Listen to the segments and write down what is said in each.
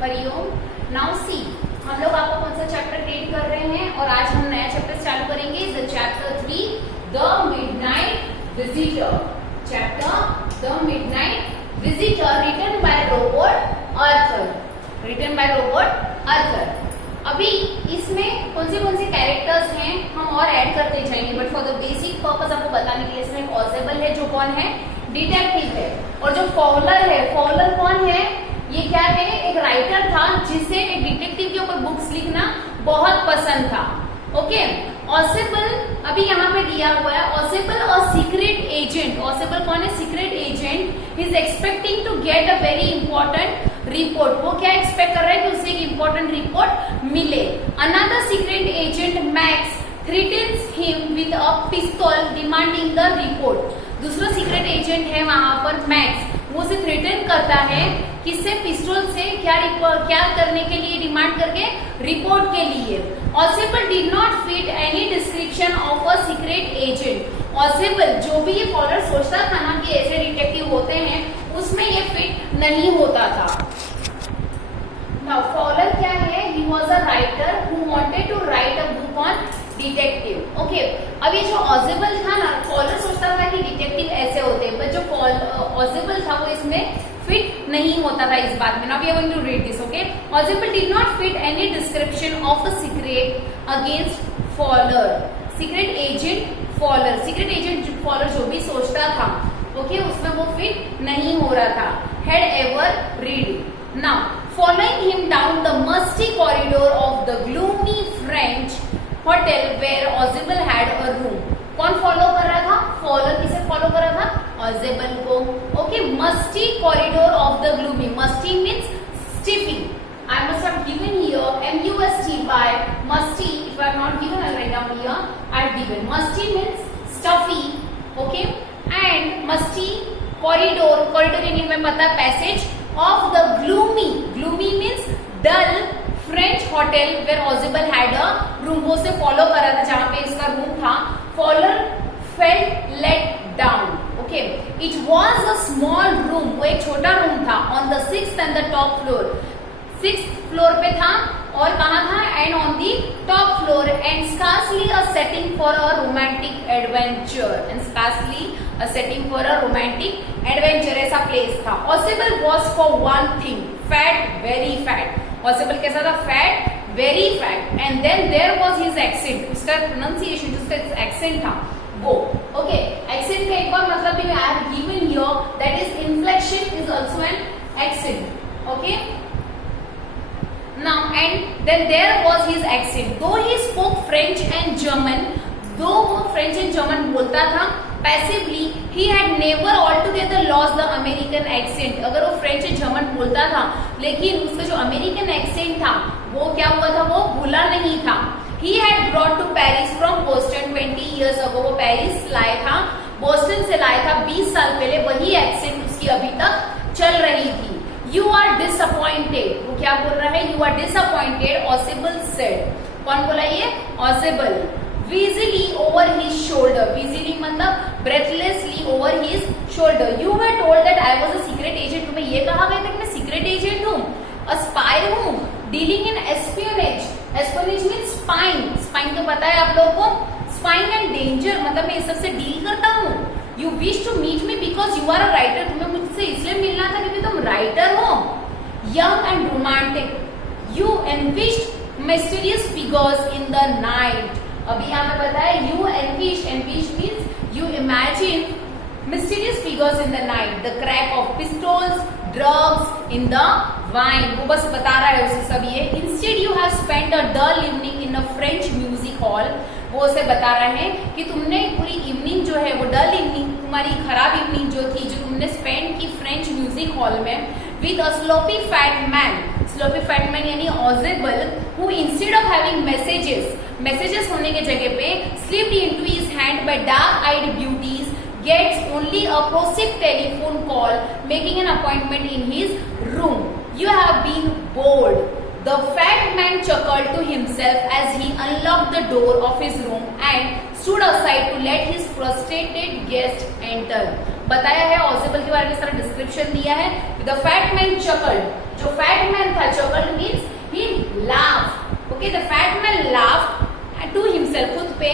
Hariom. Now see, हम लोग आपको कौन सा चैप्टर रीड कर रहे हैं और आज हम नया चैप्टर चालू करेंगे। The chapter 3 the midnight visitor. Chapter the midnight visitor written by Robert Arthur. Written by Robert Arthur. अभी इसमें कौन से कैरेक्टर्स हैं हम और ऐड करते जाएंगे, but for the basic purpose आपको बताने के लिए इसमें पॉसिबल है जो कौन है, डिटेक्टिव है। और जो फॉलर है, फॉलर कौन है, ये क्या है, एक राइटर था जिसे एक डिटेक्टिव के ऊपर बुक्स लिखना बहुत पसंद था। ओके, ऑसेबल अभी यहाँ पे दिया हुआ है, ऑसेबल और सीक्रेट एजेंट। ऑसेबल कौन है, secret agent is expecting to get a very important report. वो क्या एक्सपेक्ट कर रहा है कि उसे एक इंपॉर्टेंट रिपोर्ट मिले। Another secret agent Max threatens him with a पिस्तौल डिमांडिंग द रिपोर्ट। दूसरा सीक्रेट एजेंट है वहां पर मैक्स, वो उसे थ्रेटन करता है किससे, पिस्तौल से, क्या करने के लिए, डिमांड करके, रिपोर्ट के लिए। Ausable did not fit any description of a secret agent. Ausable जो भी ये फॉलोअर सोचता था ना कि ऐसे डिटेक्टिव होते हैं, उसमें ये फिट नहीं होता था। नाउ फॉलोअर क्या है, he was a writer who wanted to write a book on detective. Okay, अब ये जो ऑसेबल था ना, फॉलोअर सोचता था कि डिटेक्टिव ऐसे होते हैं, बट जो ऑसेबल था वो इसमें फिट नहीं होता था इस बात में। Now we are going to read this. Okay, Ausable did not fit any description of a secret against Fowler. Secret agent Fowler, secret agent Fowler जो भी सोचता था, ओके, उसमें वो फिट नहीं हो रहा था। Had ever read. Now following him down the musty corridor of the gloomy French hotel where Ausable had a room. कौन फॉलो कर रहा था, फॉलोअर किसे फॉलो कर रहा था, ऑसेबल को। Okay, musty corridor of the gloomy, musty means stiffy. I must have given here MUST by musty. If I have not given, I'll write down here. I have given musty means stuffy. Okay, and musty corridor. Corridor in में पता है passage of the gloomy. Gloomy means dull French hotel where Ausable had a room. वो से follow कर रहा था जहाँ पे इसका रूम था। Follower felt let down. Okay, it was a small room. वो एक छोटा रूम था on the 6th and the top floor. 6th floor पे था और कहाँ था, and on the top floor, and scarcely a setting for a romantic adventure. And scarcely a setting for a romantic adventure, ऐसा place था। Ausable was for one thing, fat, very fat. Ausable कैसा था, fat, very fat. And then there was his accent, उसका pronunciation, जिसका accent था वो। Okay, accent का एक और मतलब भी I have given here, that is inflection is also an accent. Okay, now and then there was his accent, though he spoke French and German, though वो French and German बोलता था passively, he had never altogether lost the American accent। अगर वो French and German बोलता था, लेकिन उसका जो American accent था वो क्या हुआ था, वो भूला नहीं था। He had brought to Paris from Boston 20 years ago। वो पेरिस लाया था, बोस्टन से लाया था 20 साल पहले, वही accent उसकी अभी तक चल रही थी। You are disappointed, वो क्या बोल रहा है, you are disappointed, Audible said। कौन बोला ये, Audible। Wheezily over his shoulder, wheezily मतलब breathlessly over his shoulder। You were told that I was a secret agent। तुम्हें ये कहा गया था कि मैं secret agent हूँ, a spy हूँ, dealing in espionage। espionage means spying। spying तो पता है आप लोगों को, spying and danger मतलब मैं इस सबसे डील करता हूँ। You wish to meet me because you are a writer। तुम्हें मुझसे इसलिए मिलना था क्योंकि तुम राइटर हो। Young and romantic, you envisaged mysterious figures in the night। अभी यहाँ पे बताया you envision means you imagine mysterious figures in the night, the crack of pistols, drugs in the wine। वो बस बता रहा है उसे सब ये। Instead you have spent a dull evening in a French music hall। वो उसे बता रहे हैं कि तुमने पूरी इवनिंग जो है, वो डल इवनिंग, तुम्हारी खराब इवनिंग जो थी, जो तुमने स्पेंड की फ्रेंच म्यूजिक हॉल में, with a sloppy fat man. Sloppy fat man यानी Ausable, who instead of having messages होने के जगह पे slipped into his hand by dark eyed beauties, gets only a prosaic telephone call, making an appointment in his room. You have been bored. The fat man chuckled to himself as he unlocked the door of his room and stood aside to let his frustrated guest enter। बताया है Ausable के बारे में सारा description दिया है। The fat man chuckled, जो fat man था, chuckle okay, the fat man laughed to himself, खुद पे,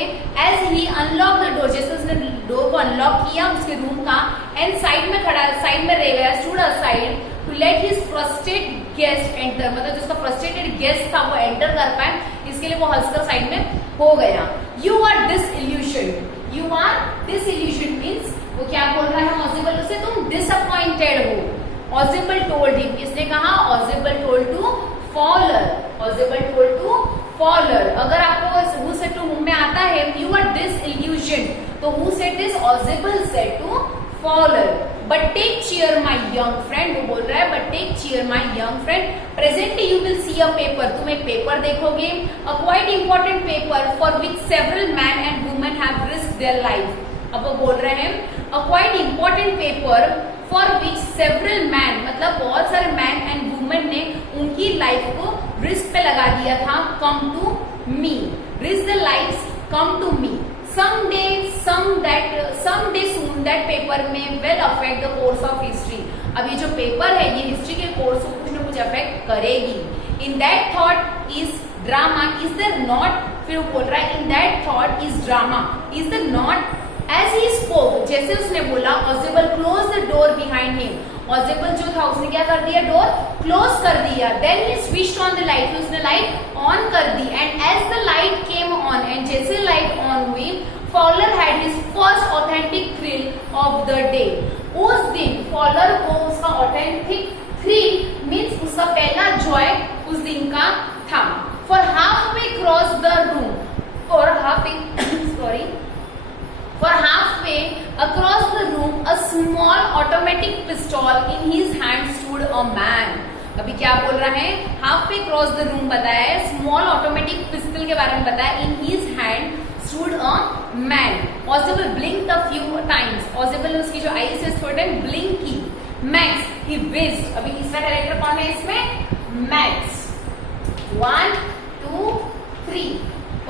as he unlock the door, जैसे उसने डोर को अनलॉक किया उसके रूम का, एंड साइड में खड़ा, साइड में रह गया, stood aside to let his frustrated guest enter, मतलब जिसका फ्रस्ट्रेटेड गेस्ट था वो एंटर कर पाए, इसके लिए वो हंसकर साइड में हो गया. You are disillusioned, you are disillusioned means वो क्या बोल रहा है ऑजिबल से, तुम डिसअपॉइंटेड हो. ऑजिबल टोल्ड हिम, किसने कहा, Ausable told to Fowler, Ausable told to Fowler. अगर आपको हु सेड टू हुम में आता है यू आर डिसइल्यूशन्ड, तो who said this, Ausable said to Fowler. But take cheer my young friend, वो बोल रहा है but take cheer my young friend, presently you will see a paper, तुम एक पेपर देखोगे, a quite important paper for which several man and women have risk their life. अब वो बोल रहे हैं a quite important paper for which several man, मतलब बहुत सारे मैन एंड वुमेन ने उनकी लाइफ को रिस्क पे लगा दिया था. Come to me, risk the life, come to me. Someday soon that paper may well affect the course of history. अब ये जो पेपर है ये हिस्ट्री के कोर्स को कुछ न कुछ अफेक्ट करेगी. In that thought is drama, is there not, फिर वो बोल रहा है in that thought is drama, is there not. As he spoke, जैसे उसने बोला, Ozibel closed the door behind him. Ozibel जो था उसने क्या कर दिया, डोर क्लोज कर दिया. Then he switched on the light, उसने लाइट ऑन कर दी. And as the light came on, and जैसे लाइट ऑन हुई, Fowler had his first authentic thrill of the day. उस दिन Fowler को उसका authentic thrill means उसका पहला joy उस दिन का था. For halfway across the room, for halfway across the room, a small automatic pistol in his hand stood a man. अभी क्या बोल रहा है, halfway across the room बताया है, small automatic pistol के बारे में बताया, in his hand stood a man. Ozibel blinked a few times. Ozibel ने उसकी जो आईज है थोड़े टाइम ब्लिंक की. Max, he whizzed. अभी तीसरा कैरेक्टर कौन है इसमें, Max. 1, 2, 3.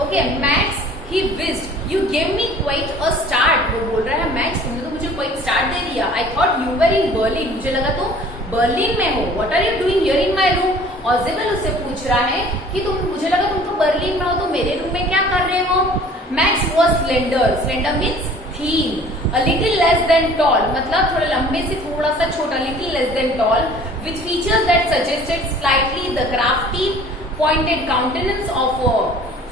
Okay, Max, he whizzed. You gave me quite a start. वो बोल रहा है मैक्स, तुमने तो मुझे quite start दे दिया. I thought you were in Berlin. मुझे लगा तुम बर्लिन में हो. What are you doing here in my room? Ozibel उससे पूछ रहा है कि तुम, मुझे लगा तुम तो बर्लिन में हो, तो मेरे रूम में क्या कर रहे हो. Max was slender. Slender means thin. A little less than tall. मतलब थोड़ा लंबे से थोड़ा सा छोटा. Little less than tall. With features that suggested slightly the crafty, pointed countenance of a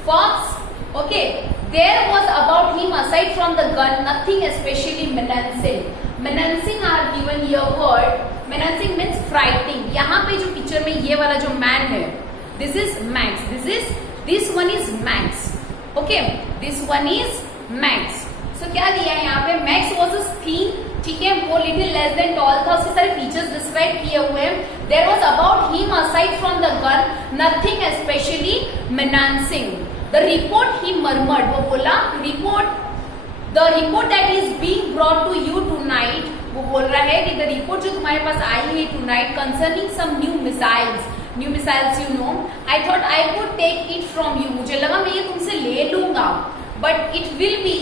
fox. Okay. There was about him, aside from the gun, nothing especially menacing. Menacing are given here word. Menacing means frightening. यहाँ पे जो picture में ये वाला जो man है, this is Max. This one is Max. Okay, this one is Max. So क्या दिया है यहाँ पे, Max was a thin, ठीक है, वो little less than tall था, उसके सारे फीचर्स डिस्क्राइब किए हुए हैं. There was about him, aside from the gun, nothing especially menacing. The report, he murmured, वो बोला report, the report that is being brought to you tonight, वो बोल रहा है कि the report जो तुम्हारे पास आई है tonight concerning some new missiles you know, I thought I would take it from you, मुझे लगा मैं ये तुमसे ले लूंगा, but it will be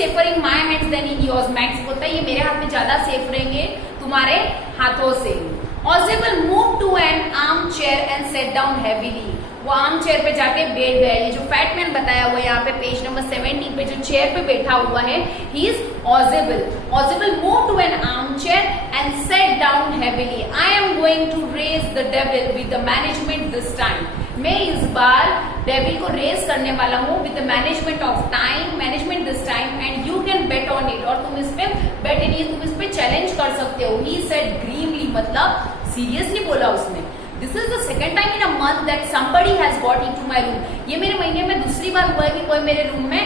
safer in my hands than in yours. Max बोलता है ये मेरे हाथ में ज्यादा सेफ रहेंगे तुम्हारे हाथों से. Ozibel moved to an armchair and sat down heavily. वो आर्म चेयर पे जाके बैठ गया. ये जो फैटमैन बताया हुआ है यहाँ पे पेज नंबर 17 पे जो चेयर पे बैठा हुआ है, he is Ozibel. Ozibel moved to an armchair and sat down heavily. I am going to raise the devil with the management this time. मैं इस बार डेविल को रेस करने वाला हूँ with the management this time, and you can bet on it. और तुम इस पे bet नहीं, तुम इस पे चैलेंज कर सकते हो. He said grimly, मतलब सीरियसली बोला उसने. This is the second time in a month that somebody has got into my room. ये मेरे महीने में दूसरी बार हुआ है कि कोई मेरे रूम में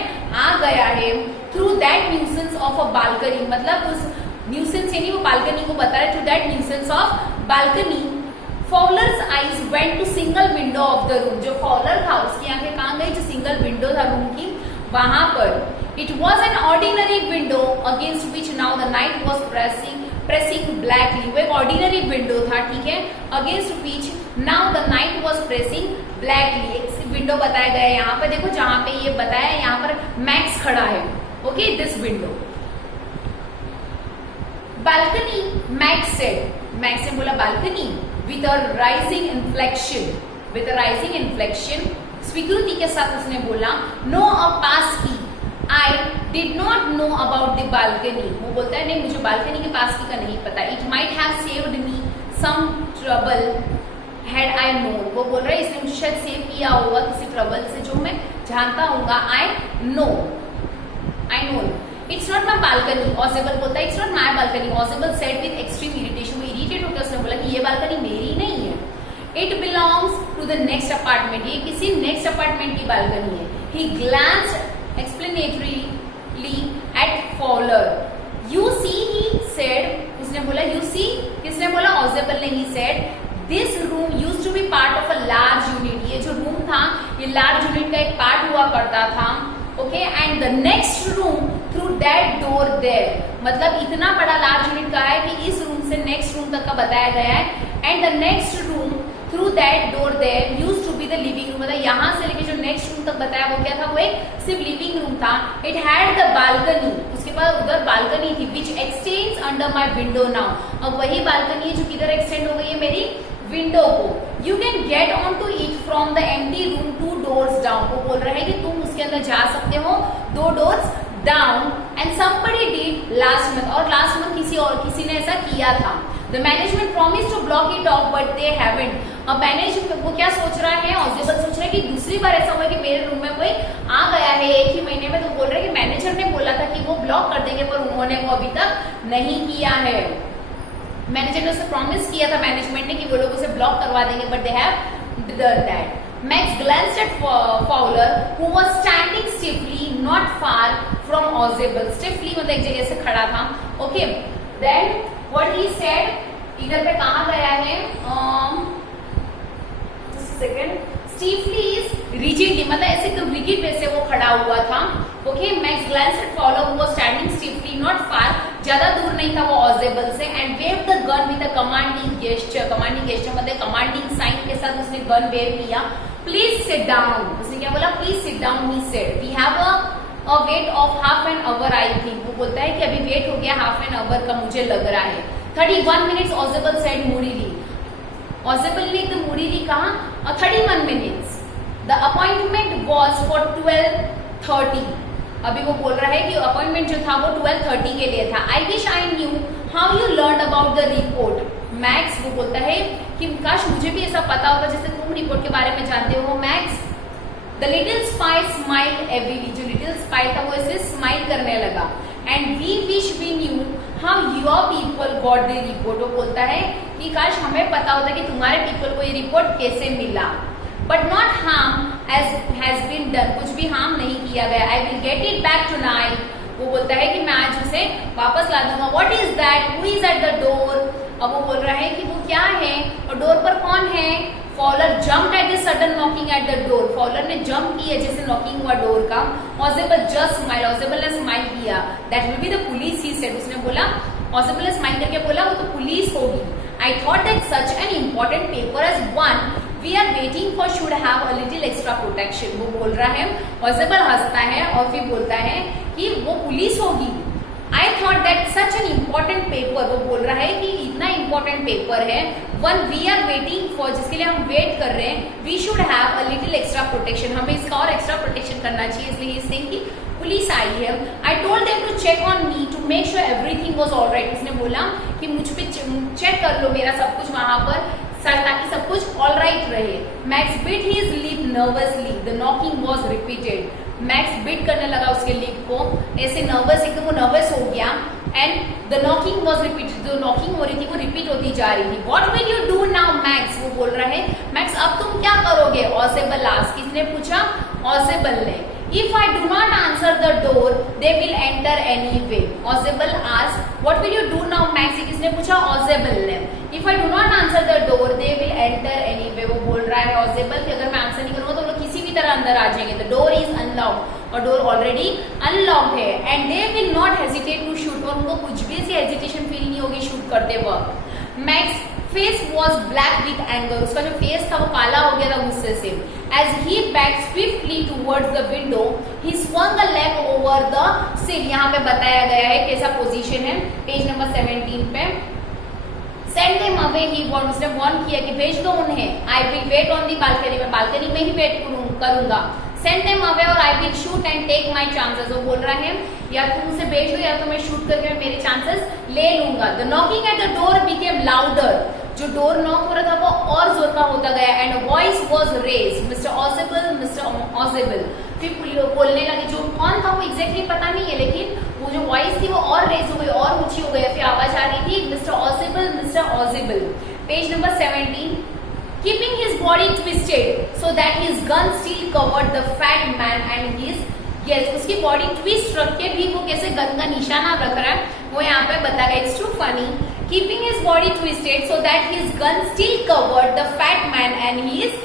आ गया है. Through that nuisance of a balcony, मतलब उस nuisance यानी वो बालकनी को बता रहे. Through that nuisance of balcony, Fowler's eyes went to single window of the room. जो Fowler था उसकी आंखें कहाँ गई, जो single window था रूम की वहां पर. It was an ordinary window against which now the night was pressing blackly. वो एक ऑर्डिनरी विंडो था, ठीक है, against which now the night was pressing blackly. एक विंडो बताया गया है यहाँ पर, देखो जहां पे ये बताया है यहाँ पर मैक्स खड़ा है. Okay, this window. Balcony, max said, max ने बोला balcony with a rising inflection. With rising inflection, स्वीकृति के साथ उसने बोला, नो अ पास की, I did not know about the balcony. वो बोलता है नहीं मुझे बालकनी के पास की का नहीं पता। It might have saved me some trouble had I known. वो बोल रहा है इसने मुझे शायद सेव किया होगा किसी ट्रबल से जो मैं जानता हूँगा। I know it's not my balcony. Ausable बोलता है it's not my balcony. Ausable said with extreme irritation, वो इरिटेट होकर उसने बोला कि ये बालकनी मेरी नहीं है। It belongs to the next apartment, ये किसी नेक्स्ट अपार्टमेंट की बालकनी है। He glanced explanatorily at Fowler, you see he said, उसने बोला यू सी, किसने बोला? ऑजेबल ने। He said this room used to B part of a large unit, ये जो रूम था ये लार्ज यूनिट का एक पार्ट हुआ करता था। Okay, and the next room through that door there, मतलब इतना बड़ा लार्ज यूनिट का है कि इस रूम से नेक्स्ट रूम तक का बताया गया है। And the next room through that door there used to be the living room, मतलब यहाँ से लेके जो नेक्स्ट रूम तक बताया वो क्या था? वो एक सिर्फ लिविंग रूम था। इट हैड द बालकनी, उसके पास उधर बालकनी थी, विच x tends under my window now. अब वही बालकनी है जो किधर एक्सटेंड हो गई है? मेरी विंडो को। You can get on to it from the empty room 2 doors down, वो बोल रहे हैं कि तुम उसके अंदर जा सकते हो 2 doors down. And somebody did last month, और लास्ट मंथ किसी ने ऐसा किया था। The management promised to block it off but they haven't। अब मैनेजमेंट वो क्या सोच रहा है? ऑजेबल सोच रहा है कि दूसरी बार ऐसा हुआ कि मेरे रूम में कोई आ गया है एक ही महीने में, तो बोल रहे हैं कि मैनेजर ने बोला था कि वो ब्लॉक कर देंगे पर उन्होंने वो अभी तक नहीं किया है। मैनेजर ने उसे प्रॉमिस किया था मैनेजमेंट ने कि वो लोग उसे ब्लॉक करवा देंगे, but they have done that. Max glanced at Fowler, who was standing stiffly not far from Ozable. Stiffly मतलब एक जगह से खड़ा था। Okay, then what he said, इधर पे कहाँ गया है? Just a second. Stiffly is rigidly, मतलब ऐसे एकदम rigid वैसे वो खड़ा हुआ था। Okay, Max glanced at Fowler, who was standing stiffly not far, ज्यादा दूर नहीं था वो Ozable से, and waved the gun with a commanding gesture. Commanding gesture मतलब commanding sign के साथ उसने gun wave किया। Please sit down, उसने क्या बोला? Please sit down, he said. We have a wait of half an hour, I think. वो बोलता है कि अभी वेट हो गया half an hour का मुझे लग रहा है। 31 minutes, Ozable said moodily. Ozable ने एकदम moodily कहा, 31 minutes. The appointment was for 12:30. अभी वो बोल रहा है कि अपॉइंटमेंट जो था वो 12:30 के लिए था। I wish I knew how you learned about the report. Max वो बोलता है कि काश मुझे भी ऐसा पता होता जैसे तुम रिपोर्ट के बारे में जानते हो। Max, the little spy smile airily, जो लिटिल स्पाई था वो ऐसे स्माइल करने लगा। And we wish we knew how your people got the report, वो बोलता है कि काश हमें पता होता कि तुम्हारे पीपल को ये रिपोर्ट कैसे मिला। But not harm has been done, कुछ भी हार्म नहीं किया गया। I will get it back tonight, वो बोलता है कि मैं आज उसे वापस ला दूंगा। What is that, who is eight the door, अब वो बोल रहा है कि वो क्या है और डोर पर कौन है। Fowler jump at the sudden knocking at the door, Fowler ने जंप किया जैसे नॉकिंग हुआ डोर का। ऑजेबल जस्ट स्माइल, ऑजेबल ने स्माइल किया। That will be the police, he said, उसने बोला, ऑजेबल ने स्माइल करके बोला वो तो पुलिस होगी। I thought that such an important paper as one we are waiting for should have a little extra protection, वो बोल रहा है। ऑजेबल हंसता है और फिर बोलता है कि वो पुलिस होगी। I thought that such an important paper, वो बोल रहा है कि इतना इम्पोर्टेंट पेपर है, one we are waiting for, जिसके लिए हम वेट कर रहे हैं, we should have a little extra protection, हमें इसका और एक्स्ट्रा प्रोटेक्शन करना चाहिए, इसलिए इस थिंग की पुलिस आई है। I told them to check on me to make sure everything was alright, उसने बोला कि मुझ पे चेक कर लो मेरा सब कुछ वहां पर ताकि सब कुछ ऑलराइट रहे। Max bit his lip nervously, the knocking was repeated, max bit करने लगा उसके लिप को ऐसे नर्वस, एकदम वो नर्वस हो गया। And the knocking was repeated, जो नॉकिंग हो रही थी वो रिपीट होती जा रही थी। What will you do now max, वो बोल रहा है मैक्स अब तुम क्या करोगे। ऑजेबल आस्क्ड, किसने पूछा? ऑजेबल ने। If I do not answer the door, they will enter anyway. Ozable asked, "What will you do now, Max?" किसने पूछा? Ozable ने। If I do not answer the door, they will enter anyway. वो बोल रहा है Ozable कि अगर मैं आंसर नहीं करूंगा तो लोग किसी भी तरह अंदर आ जाएंगे। The door is unlocked, और डोर ऑलरेडी अनलॉक्ड है। And they will not hesitate to shoot, और उनको कुछ भी ऐसी हेजिटेशन फील नहीं होगी शूट करते वक्त। Max face was black with anger, उसका जो फेस था वो काला हो गया था गुस्से से। As he back swiftly towards the window, he swung a leg over the sill, यहाँ पे बताया गया है कैसा पोजीशन है, पेज नंबर 17 पे। Send him away, he warn, उसने वार्न किया कि भेज दो उन्हें, I will wait on the balcony, मैं बालकनी में ही वेट करूंगा, सेंड हिम अवे और I will shoot and take my chances, वो बोल रहा है या तुम उसे भेज दो या तो मैं शूट करके मेरे चांसेस ले लूंगा। The knocking at the door became louder, जो डोर नॉक हो रहा था वो और जोर का होता गया, and voice was raised, mister Ausable, mister Ausable, फिर बोलने लगे, जो कौन था वो एग्जैक्टली पता नहीं है, लेकिन वो जो वॉइस थी वो और रेज हो गई, और ऊंची हो गई, फिर आवाज आ रही थी mister Ausable, mister Ausable. Page number 17, keeping his body twisted so that his gun still covered the fat man and his, yes, उसकी बॉडी ट्विस्ट रख के भी वो कैसे गन का निशाना रख रहा है वो यहाँ पे बता गया। It's to funny, keeping his body twisted so that his gun still covered the fat man and his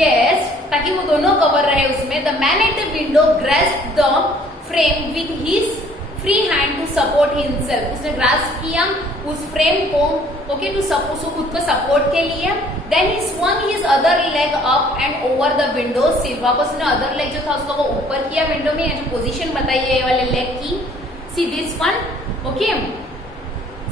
guest, ताकि वो दोनों कवर रहे उसमें। The man at the window grasped the frame with his free hand to support himself, उसने grasp किया उस frame को, okay, to उसको खुद को सपोर्ट के लिए। Then he swung his other leg up and over the window sill, वापस उसने अदर लेग जो था उसको वो ऊपर किया विंडो में, ये जो पोजीशन बताई है ये वाले लेग की, see this one, okay,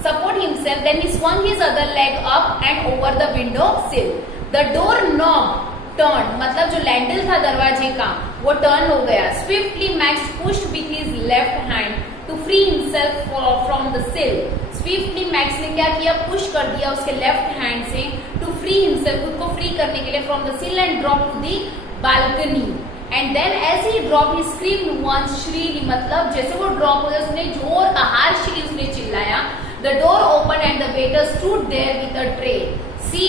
support himself. Then he swung his other leg up and over the window sill, the door knob turned, मतलब जो लैंडल था दरवाजे का वो टर्न हो गया। Swiftly Max pushed with his left hand to free himself from the sill, swiftly Max ने क्या किया, पुश कर दिया उसके लेफ्ट हैंड से, टू फ्री हिमसेल्फ, खुद को फ्री करने के लिए, from the sill and drop to the balcony. And then as he drop he screamed once shrilly, मतलब जैसे वो ड्रॉप हो गया उसने जोर का हार्शली उसने चिल्लाया। The door open and the waiter stood there with a tray. See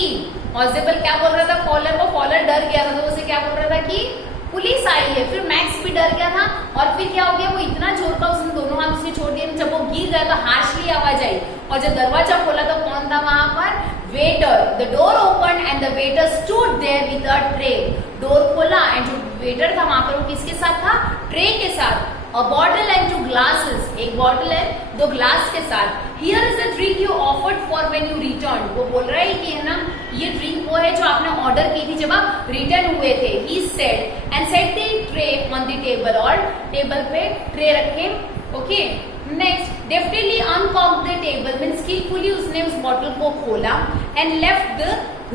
Ausable क्या बोल रहा था फॉलर को, फॉलर डर गया था तो उसे क्या बोल रहा था कि पुलिस आई है। फिर मैक्स भी डर गया था और फिर क्या हो गया, वो इतना जोर का उसने दोनों हाथ उसने छोड़ दिए, जब वो गिर गया तो हार्शली आवाज आई और जब दरवाजा खोला तो कौन था वहां पर, waiter. The door open and the waiter stood there with a tray, डोर खोला एंड जो वेटर था वहां पर वो किसके साथ था, ट्रे के साथ। A bottle and 2 glasses, एक बॉटल है 2 ग्लास के साथ। Here is the drink you offered for when you returned, वो बोल रहा है कि है ना ये ड्रिंक वो है जो आपने ऑर्डर की थी जब आप रिटर्न हुए थे। He said and set the tray on the table, और टेबल पे ट्रे रखे, okay. Next, deftly uncorked the table, means skilfully उसने उस बॉटल को खोला एंड लेफ्ट द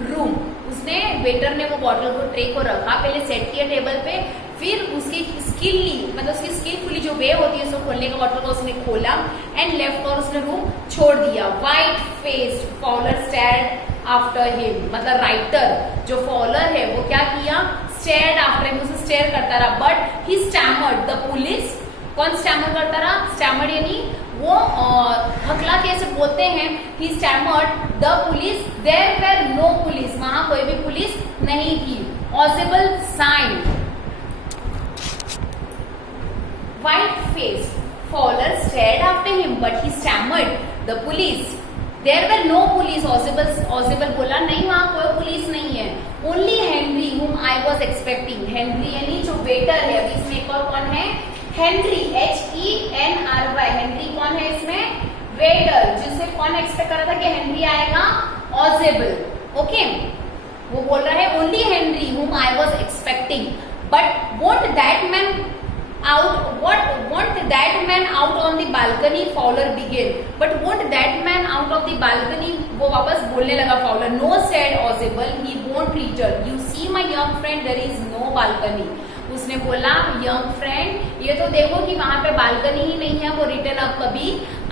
रूम, उसने वेटर ने वो बॉटल को ट्रे को रखा, पहले सेट किया टेबल पे, फिर उसकी स्किलली मतलब उसकी स्किलफुली जो वे होती है उसको खोलने का बॉटल को उसने खोला एंड लेफ्ट, और उसने रूम छोड़ दिया। White faced Fowler stared after him, मतलब राइटर जो फॉलर है वो क्या किया, स्टेयर्ड आफ्टर हिम, उसे स्टेयर करता रहा, but he stammered the police, कौन स्टैमर करता रहा, स्टैमर्ड यानी वो हकला कैसे बोलते हैं, he stammered the police, there were no police, वहां कोई भी पुलिस नहीं थी। Ausable sign, white face Fowler stared after him but he stammered the police, there were no police। Audible बोला नहीं वहां कोई पुलिस नहीं है। only Henry whom I was expecting, Henry यानी जो वेटर है, अभी इसमें एक और कौन है, हेनरी, HENRY, हेनरी कौन है इसमें, वेटर, जिसे कौन एक्सपेक्ट कर रहा था कि हेनरी आएगा, ऑजिबल, ओके। वो बोल रहा है only Henry whom I was expecting but won't that man out on the balcony, Fowler began, but won't that man out of the balcony, वो वापस बोलने लगा Fowler, no said Audible, he won't return, you see my young friend, there is no balcony, उसने बोला young friend ये तो देखो कि वहां पे बालकनी ही नहीं है, वो रिटर्न अब कभी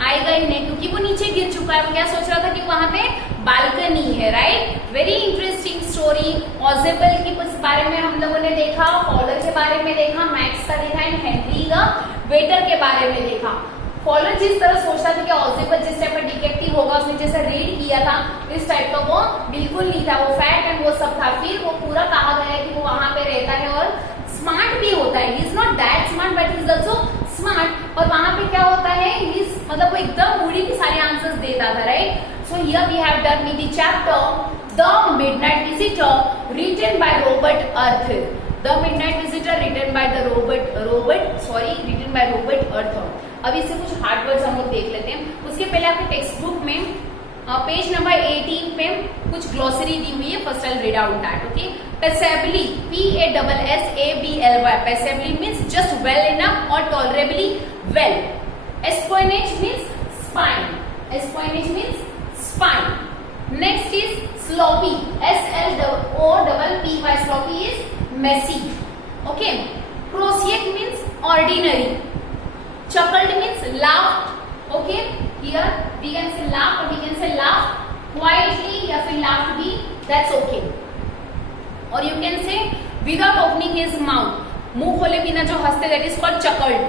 आएगा ही नहीं क्योंकि वो नीचे गिर चुका है। वो क्या सोच रहा था कि वहां पे बालकनी है, right. Very interesting story. Ausable की कुछ बारे में हम लोगों ने देखा, फॉलर के बारे में देखा, मैक्स का देखा एंड हेनरी द वेटर के बारे में देखा। फॉलर जिस तरह सोचता था कि ऑजिबल जिस टाइप का डिटेक्टिव होगा, उसने जैसे रीड किया था इस टाइप का वो बिल्कुल नहीं था, वो फैट एंड वो सब था। फिर वो पूरा कहा गया कि वो वहां पे रहता है और स्मार्ट भी होता है, he is not that smart but he is also smart. और वहां पे क्या होता है, मतलब वो एकदम मूडी के सारे आंसर्स देता था, right. So here we have done with the chapter the midnight visitor written by Robert Arthur. The midnight visitor written by the written by Robert Arthur. अब इससे कुछ हार्ड वर्ड्स हम लोग देख लेते हैं। उसके पहले आपके टेक्स्ट बुक में पेज नंबर 18 पे कुछ ग्लोसरी दी हुई है, first I read out that, okay. Passably, PASSABLY, passably means just well enough और tolerably well. Espionage means spying, espionage means spying, Next is sloppy. SLOPPY. Sloppy is messy. Okay. Prosaic means ordinary. Chuckled means laughed. Okay. Here we can say laugh or we can say laugh quietly या फिर laughed भी. That's okay. Or you can say without opening his mouth. मुंह खोले बिना जो हंसते, that is called chuckled.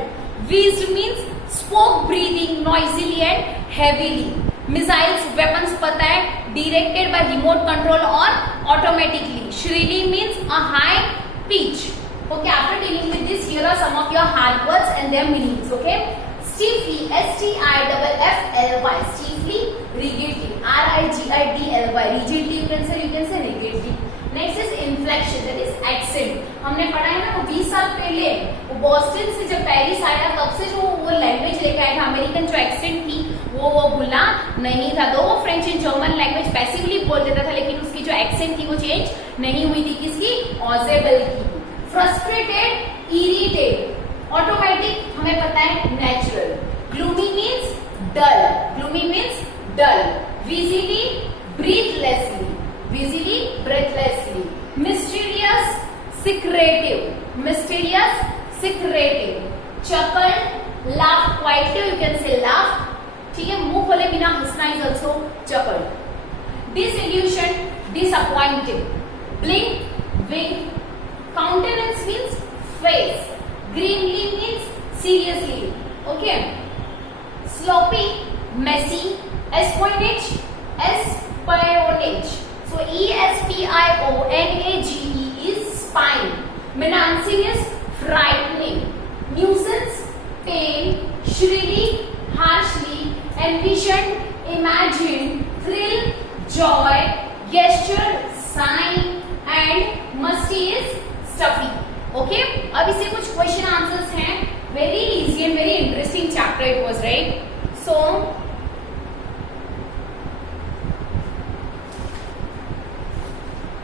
Wheezed means spoke breathing noisily and heavily. Missiles weapons पता है, directed by remote control or automatically. Shrilly means a high pitch. Okay, after dealing with this, here are some of your hard words and their meanings. Okay, stiffly, STIFFLY, stiffly, rigidly, RIGIDLY, rigidly you can say rigidly. Next is inflection, that is accent. हमने पढ़ा है ना, वो 20 साल पहले वो Boston से जब पेरिस आया तब से जो वो लैंग्वेज लेके आया था, अमेरिकन जो एक्सेंट थी वो भूला नहीं था। तो वो French and German language passively बोल देता था, लेकिन उसकी जो एक्सेंट थी वो चेंज नहीं हुई थी। किसकी? ऑजेबल की। फ्रस्ट्रेटेड, इरिटेट, ऑटोमेटिक हमें पता है natural. Gloomy means dull, gloomy means dull. Wheezily, breathlessly, wheezily, breathlessly. Mysterious, secretive, mysterious, secretive. Chuckled, laugh quietly, you can say laugh. ठीक है, मुंह खोले बिना हंसना is also chuckled. Disillusioned, disappointed. Blink, wink. Countenance means face. Grimly means seriously. Okay. Sloppy, messy. Espionage, espionage. So ESPIONAGE is spine. Menacing is frightening. Nuisance, pain. Shrilly, harshly. Envisioned, imagined. Thrill, joy. Gesture, sign. And musty is stuffy. Okay? अब इसे कुछ question answers हैं. Very easy and very interesting chapter it was, right? So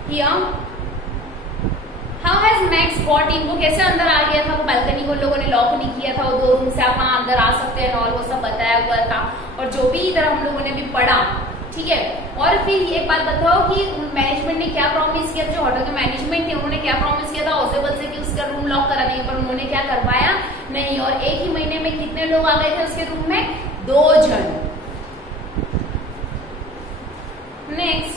here, how has Max got in? वो कैसे अंदर आ गया था? वो बालकनी को लोगों ने लॉक नहीं किया था, वो 2 रूम से आप वहां अंदर आ सकते हैं और वो सब बताया हुआ था। और जो भी इधर हम लोगों ने भी पढ़ा, ठीक है। और फिर एक बात बताओ कि मैनेजमेंट ने क्या प्रॉमिस किया था, जो होटल के मैनेजमेंट थे उन्होंने क्या प्रॉमिस किया था ऑजेबल से कि उसका रूम लॉक करा देंगे, पर उन्होंने क्या करवाया नहीं। और एक ही महीने में कितने लोग आ गए थे उसके रूम में? 2 जन। Next,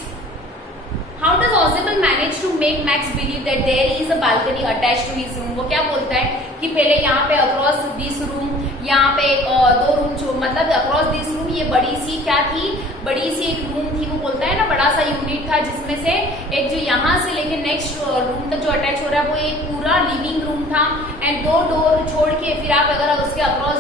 how does Ausable manage to make Max believe that there is a balcony attach to his room? वो क्या बोलता है कि पहले यहाँ पे अक्रॉस दिस रूम, यहाँ पे 2 रूम जो मतलब अक्रॉस दिस रूम, ये बड़ी सी क्या थी, बड़ी सी एक रूम थी। वो बोलता है ना बड़ा सा यूनिट था जिसमें से एक जो यहाँ से लेके नेक्स्ट रूम तक जो अटैच हो रहा है वो एक पूरा लिविंग रूम था। एंड 2 डोर छोड़ के फिर आप अगर उसके अक्रॉस